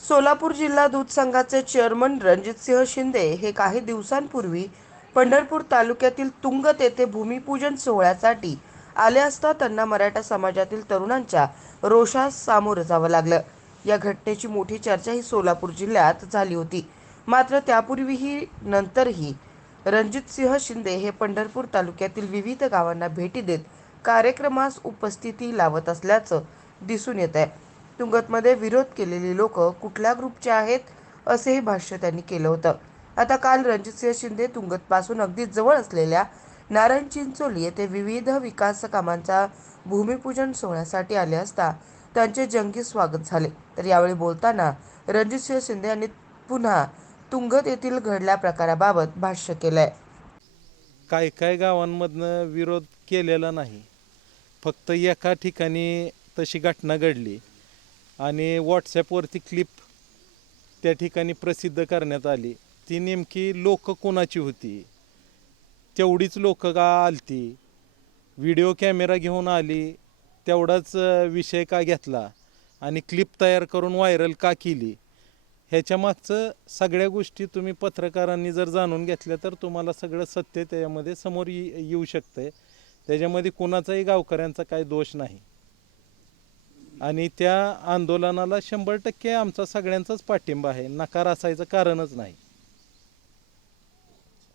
सोलापूर जिल्हा दूध संघाचे चेअरमन रणजितसिंह शिंदे हे काही दिवसांपूर्वी पंढरपूर तालुक्यातील तुंगत येथे भूमिपूजन सोहळ्यासाठी आले असता त्यांना मराठा समाजातील तरुणांच्या रोषास सामोरं जावं लागलं. या घटनेची मोठी चर्चा ही सोलापूर जिल्ह्यात झाली होती. मात्र त्यापूर्वीही नंतरही रणजितसिंह शिंदे हे पंढरपूर तालुक्यातील विविध गावांना भेटी देत कार्यक्रमास उपस्थिती लावत असल्याचं दिसून येत आहे तुंगतमध्ये विरोध केलेली लोक कुठल्या ग्रुपचे आहेत असेही भाष्य त्यांनी केलं होतं. आता काल रणजितसिंह शिंदे तुंगतपासून अगदी जवळ असलेल्या नारायण चिंचोली येथे विविध विकास कामांचा भूमिपूजन सोहळ्यासाठी आले असता त्यांचे जंगी स्वागत झाले. तर यावेळी बोलताना रणजितसिंह शिंदे यांनी पुन्हा तुंगत येथील घडल्या प्रकाराबाबत भाष्य केलंय. काय काय गावांमधनं विरोध केलेला नाही. फक्त एका ठिकाणी तशी घटना घडली. आणि व्हॉट्सॲपवरती क्लिप त्या ठिकाणी प्रसिद्ध करण्यात आली. ती नेमकी लोक कोणाची होती? तेवढीच लोक का आलती? व्हिडिओ कॅमेरा घेऊन आली तेवढाच विषय का घेतला? आणि क्लिप तयार करून व्हायरल का केली? ह्याच्या मागचं सगळ्या गोष्टी तुम्ही पत्रकारांनी जर जाणून घेतल्या तर तुम्हाला सगळं सत्य त्याच्यामध्ये समोर ये- येऊ आहे त्याच्यामध्ये कुणाचाही गावकऱ्यांचा काही दोष नाही. आणि त्या आंदोलनाला शंभर टक्के आमचा सगळ्यांचाच पाठिंबा आहे. नकार असायचं कारणच नाही.